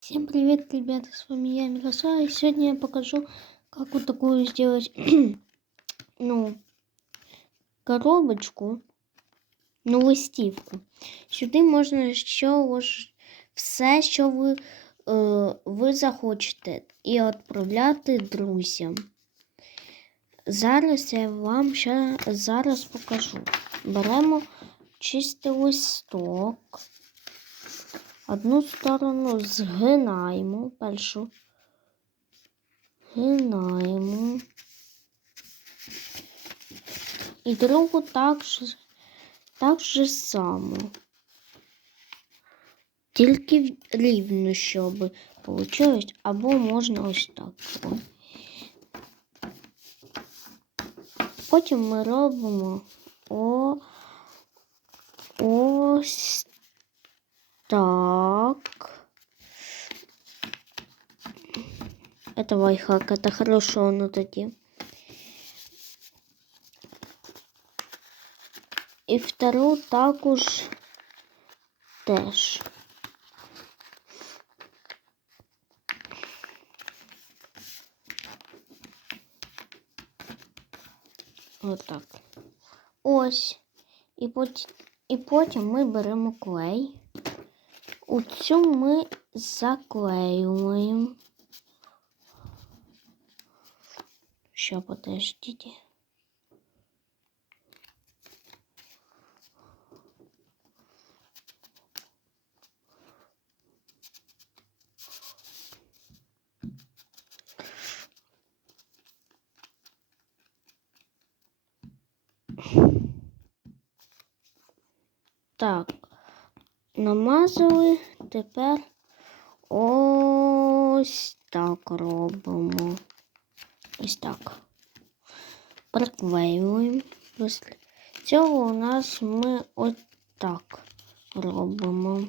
Всем привет, ребята, с вами я, Мирослава, и сегодня я покажу, как вот такую сделать, ну, коробочку, ну, листівку. Сюди можна лож- все, що ви, е, ви захочете, і відправляти друзям. Зараз я вам ще зараз покажу. Беремо чистий листок. Одну сторону згинаємо першу. Гинаємо. І другу так же, так же само. Тільки рівно, щоб вийшло, або можна ось так. Потім ми робимо о, ось так. Это лайфхак, это хорошо, ну тоді. І втору також теж. Отак. Ось. І потім, і потім ми беремо клей. У цю ми заклеюємо. Подождите. Так, намазали, тепер ось так робимо. Ось так. Приклеюємо. Після цього у нас ми ось так робимо.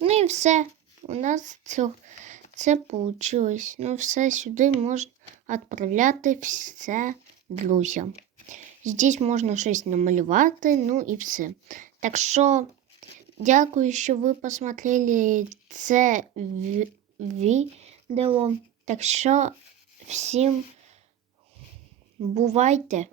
Ну і все. У нас це, це вийшло. Ну, все сюди можна відправляти все друзям. Здесь можна щось намалювати, ну і все. Так що, дякую, що ви посмотрели це ві- відео. Так що, всім бувайте!